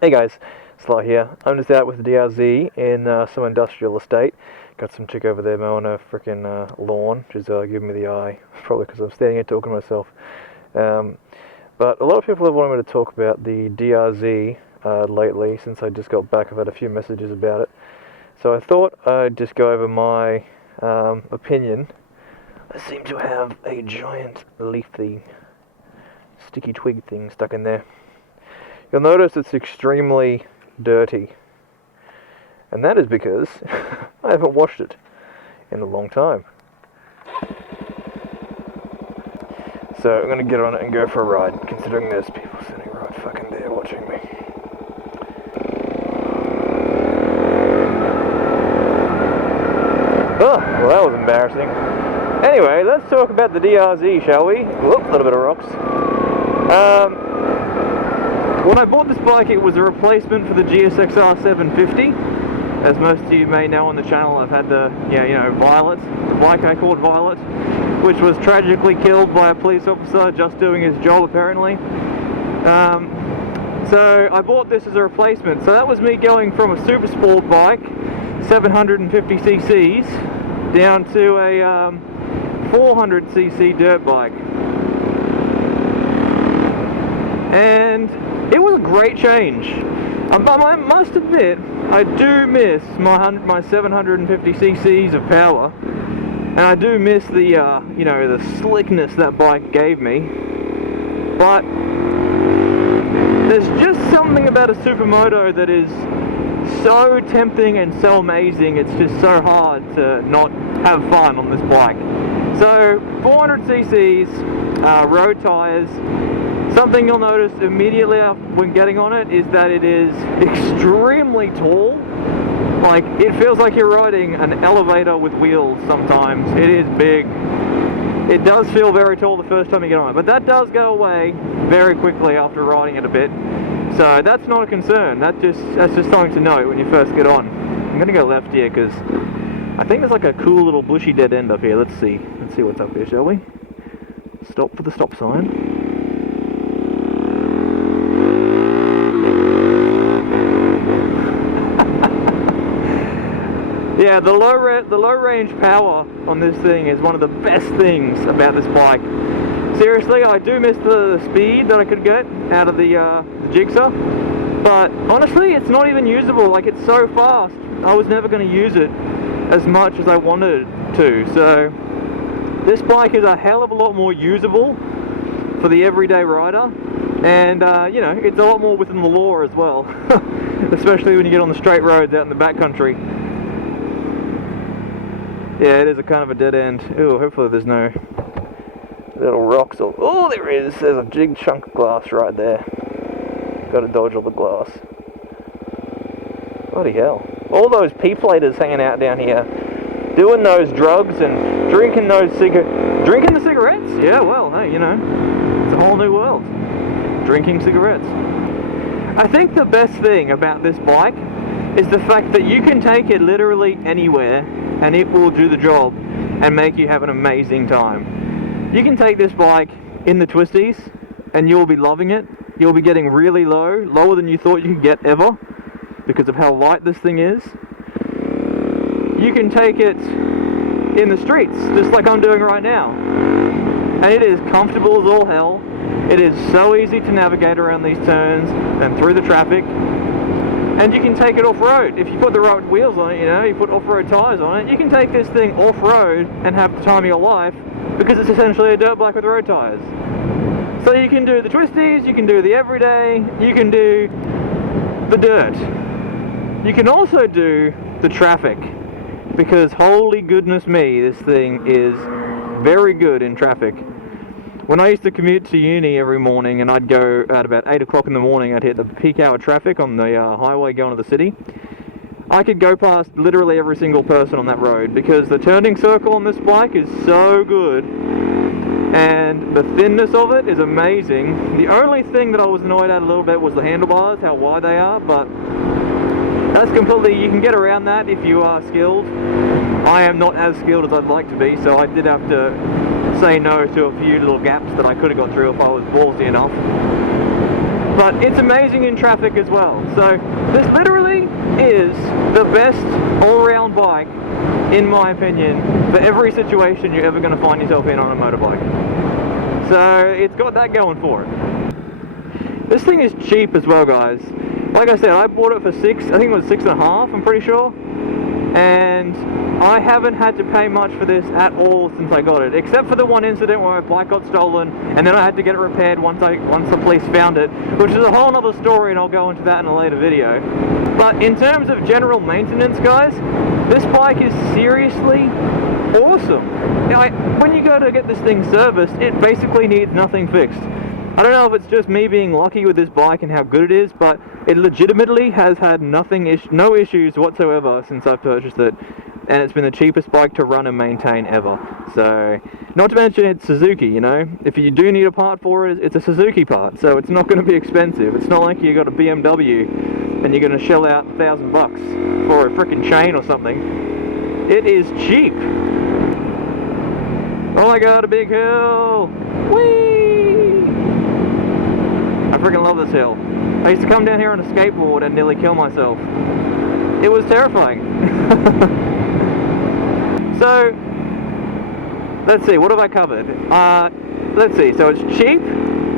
Hey guys, Sly here. I'm just out with the DRZ in some industrial estate. Got some chick over there mowing a freaking lawn. She's giving me the eye, probably because I'm standing here talking to myself. But a lot of people have wanted me to talk about the DRZ lately. Since I just got back, I've had a few messages about it. So I thought I'd just go over my opinion. I seem to have a giant leafy, sticky twig thing stuck in there. You'll notice it's extremely dirty, and that is because I haven't washed it in a long time. So I'm going to get on it and go for a ride, considering there's people sitting right fucking there watching me. Oh, well that was embarrassing. Anyway, let's talk about the DRZ, shall we? Whoop, a little bit of rocks. When I bought this bike, it was a replacement for the GSXR 750. As most of you may know on the channel, I've had the, Violet, the bike I called Violet, which was tragically killed by a police officer just doing his job, apparently. So I bought this as a replacement. So that was me going from a super sport bike, 750 cc's, down to a 400cc dirt bike. And it was a great change. But I must admit, I do miss my 750 cc's of power, and I do miss the the slickness that bike gave me. But there's just something about a supermoto that is so tempting and so amazing. It's just so hard to not have fun on this bike. So 400 cc's, road tires. Something you'll notice immediately when getting on it is that it is extremely tall. Like, it feels like you're riding an elevator with wheels sometimes. It is big. It does feel very tall the first time you get on it, but that does go away very quickly after riding it a bit. So that's not a concern. That's just something to note when you first get on. I'm gonna go left here because I think there's like a cool little bushy dead end up here. Let's see what's up here, shall we? Stop for the stop sign. Yeah, the low range power on this thing is one of the best things about this bike. Seriously, I do miss the speed that I could get out of the Jigsaw, but honestly, it's not even usable. Like, it's so fast. I was never going to use it as much as I wanted to. So this bike is a hell of a lot more usable for the everyday rider, and it's a lot more within the law as well, especially when you get on the straight roads out in the backcountry. Yeah, it is a kind of a dead end. Ooh, hopefully there's no little rocks or... Oh, there is! There's a big chunk of glass right there. Gotta dodge all the glass. Bloody hell. All those P-platers hanging out down here, doing those drugs and drinking those Drinking the cigarettes? Yeah, well, hey, it's a whole new world. Drinking cigarettes. I think the best thing about this bike is the fact that you can take it literally anywhere and it will do the job and make you have an amazing time. You can take this bike in the twisties and you'll be loving it. You'll be getting really low, lower than you thought you could get ever, because of how light this thing is. You can take it in the streets, just like I'm doing right now. And it is comfortable as all hell. It is so easy to navigate around these turns and through the traffic. And you can take it off-road. If you put the right wheels on it, you put off-road tires on it, you can take this thing off-road and have the time of your life, because it's essentially a dirt bike with road tires. So you can do the twisties, you can do the everyday, you can do the dirt. You can also do the traffic, because holy goodness me, this thing is very good in traffic. When I used to commute to uni every morning, and I'd go at about 8 o'clock in the morning, I'd hit the peak hour traffic on the highway going to the city. I could go past literally every single person on that road, because the turning circle on this bike is so good, and the thinness of it is amazing. The only thing that I was annoyed at a little bit was the handlebars, how wide they are, but that's completely, you can get around that if you are skilled. I am not as skilled as I'd like to be, so I did have to say no to a few little gaps that I could have got through if I was ballsy enough. but it's amazing in traffic as well. So this literally is the best all-round bike, in my opinion, for every situation you're ever going to find yourself in on a motorbike. So it's got that going for it. This thing is cheap as well, guys. Like I said, I bought it for I think it was $6.50, I'm pretty sure. And I haven't had to pay much for this at all since I got it, except for the one incident where my bike got stolen, and then I had to get it repaired once the police found it, which is a whole other story, and I'll go into that in a later video. But in terms of general maintenance, guys, this bike is seriously awesome. When you go to get this thing serviced, it basically needs nothing fixed. I don't know if it's just me being lucky with this bike and how good it is, but it legitimately has had no issues whatsoever since I've purchased it, and it's been the cheapest bike to run and maintain ever. So, not to mention it's Suzuki, you know. If you do need a part for it, it's a Suzuki part, so it's not going to be expensive. It's not like you got a BMW and you're going to shell out $1,000 for a freaking chain or something. It is cheap. Oh my god, a big hill! Whee! I freaking love this hill. I used to come down here on a skateboard and nearly kill myself. It was terrifying. So, let's see, what have I covered? Let's see, so it's cheap.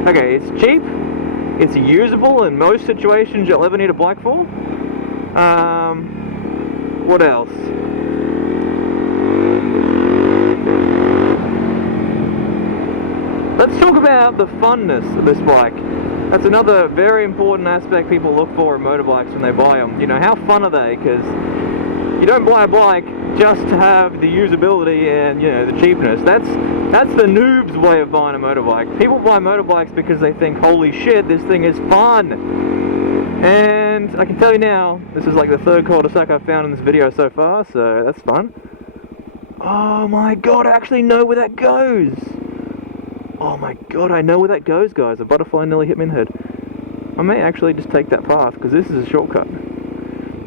Okay, it's cheap. It's usable in most situations you'll ever need a bike for. What else? Let's talk about the funness of this bike. That's another very important aspect people look for in motorbikes when they buy them. You know, how fun are they? Because you don't buy a bike just to have the usability and, you know, the cheapness. That's the noob's way of buying a motorbike. People buy motorbikes because they think, holy shit, this thing is fun. And I can tell you now, this is like the third cul-de-sac I've found in this video so far, so that's fun. Oh my god, I actually know where that goes. Oh my god, I know where that goes, guys. A butterfly nearly hit me in the head. I may actually just take that path, because this is a shortcut.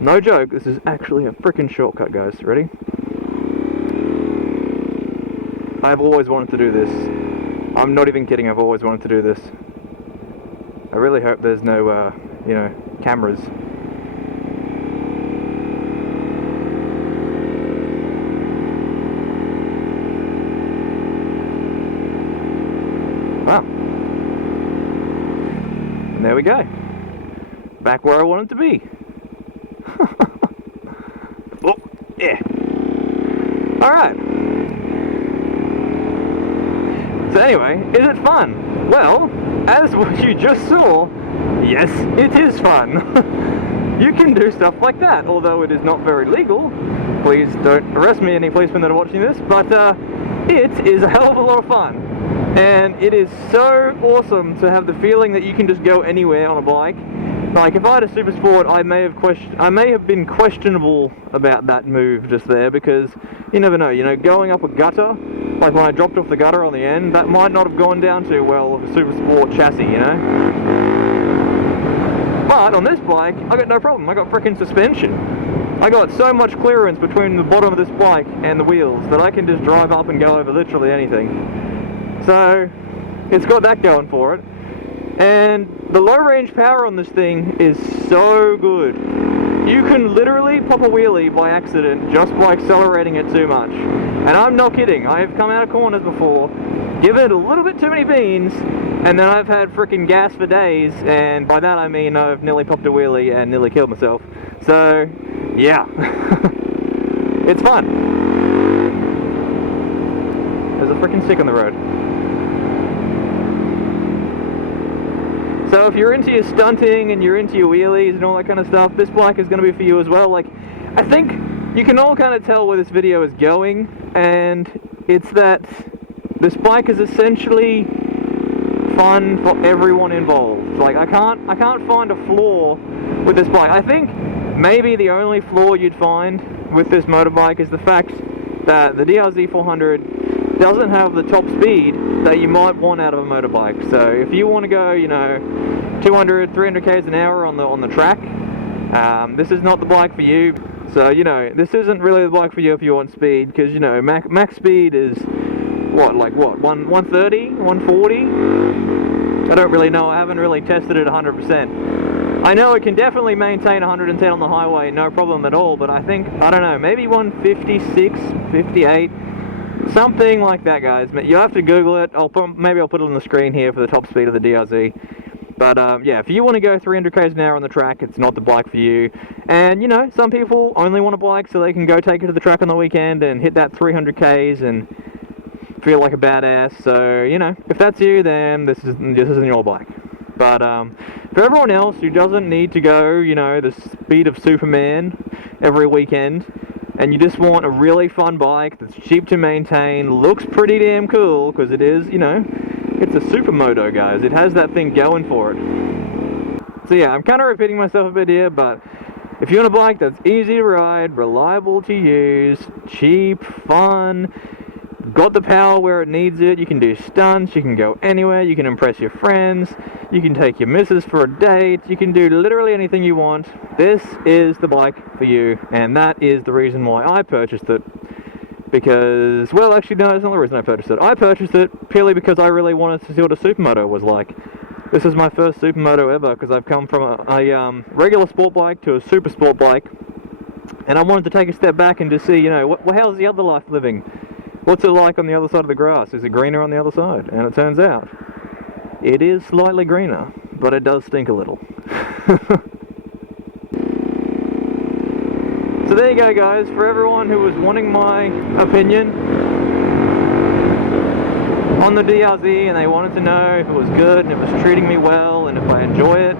No joke, this is actually a freaking shortcut, guys. Ready? I've always wanted to do this. I'm not even kidding, I've always wanted to do this. I really hope there's no, you know, cameras. Wow. And there we go. Back where I wanted to be. Oh, yeah. Alright. So anyway, is it fun? Well, as you just saw, yes, it is fun. You can do stuff like that, although it is not very legal. Please don't arrest me, any policemen that are watching this, but it is a hell of a lot of fun. And it is so awesome to have the feeling that you can just go anywhere on a bike. Like, if I had a Super Sport, I may have been questionable about that move just there, because you never know, you know, going up a gutter, like when I dropped off the gutter on the end, that might not have gone down too well with a Super Sport chassis, you know? But on this bike, I got no problem. I got frickin' suspension. I got so much clearance between the bottom of this bike and the wheels that I can just drive up and go over literally anything. So, it's got that going for it. And the low range power on this thing is so good. You can literally pop a wheelie by accident just by accelerating it too much. And I'm not kidding, I have come out of corners before, given it a little bit too many beans, and then I've had frickin' gas for days, and by that I mean I've nearly popped a wheelie and nearly killed myself. So, yeah. It's fun. There's a frickin' stick on the road. So if you're into your stunting and you're into your wheelies and all that kind of stuff, this bike is going to be for you as well. Like, I think you can all kind of tell where this video is going, and it's that this bike is essentially fun for everyone involved. Like, I can't find a flaw with this bike. I think maybe the only flaw you'd find with this motorbike is the fact that the DRZ 400 doesn't have the top speed that you might want out of a motorbike. So if you want to go, you know, 200, 300 k's an hour on the track, this is not the bike for you. So, you know, this isn't really the bike for you if you want speed, because, you know, max speed is what, 130, 140? I don't really know. I haven't really tested it 100%. I know it can definitely maintain 110 on the highway, no problem at all, but I think, I don't know, maybe 156, 58, something like that, guys. You'll have to Google it. Maybe I'll put it on the screen here for the top speed of the DRZ. But yeah, if you want to go 300 k's an hour on the track, it's not the bike for you. And you know, some people only want a bike so they can go take it to the track on the weekend and hit that 300 k's and feel like a badass. So you know, if that's you, then this isn't your bike. But for everyone else who doesn't need to go, you know, the speed of Superman every weekend, and you just want a really fun bike that's cheap to maintain, looks pretty damn cool, because it is, you know, it's a supermoto, guys. It has that thing going for it. So yeah, I'm kind of repeating myself a bit here, but if you want a bike that's easy to ride, reliable to use, cheap, fun, got the power where it needs it, you can do stunts, you can go anywhere, you can impress your friends, you can take your missus for a date, you can do literally anything you want, this is the bike for you, and that is the reason why I purchased it. Because, well, actually, no, that's not the reason I purchased it. I purchased it purely because I really wanted to see what a supermoto was like. This is my first supermoto ever, because I've come from a regular sport bike to a super sport bike, and I wanted to take a step back and just see, you know, how's the other life living? What's it like on the other side of the grass? Is it greener on the other side? And it turns out, it is slightly greener, but it does stink a little. So there you go, guys. For everyone who was wanting my opinion on the DRZ and they wanted to know if it was good and if it was treating me well and if I enjoy it,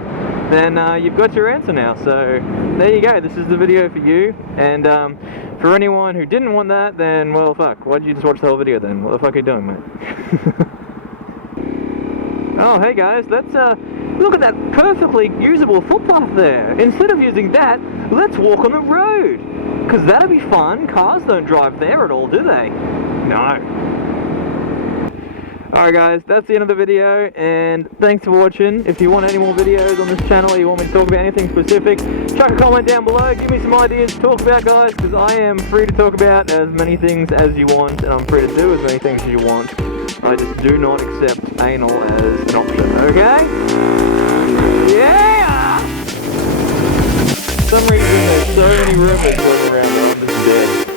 then you've got your answer now. So there you go. This is the video for you. And for anyone who didn't want that, then, well, fuck. Why did you just watch the whole video then? What the fuck are you doing, mate? Oh, hey guys, let's look at that perfectly usable footpath there. Instead of using that, let's walk on the road. Because that'll be fun. Cars don't drive there at all, do they? No. Alright guys, that's the end of the video, and thanks for watching. If you want any more videos on this channel, or you want me to talk about anything specific, chuck a comment down below, give me some ideas to talk about, guys, because I am free to talk about as many things as you want, and I'm free to do as many things as you want. I just do not accept anal as an option, okay? Yeah! For some reason, there's so many rumors going around that I'm just dead.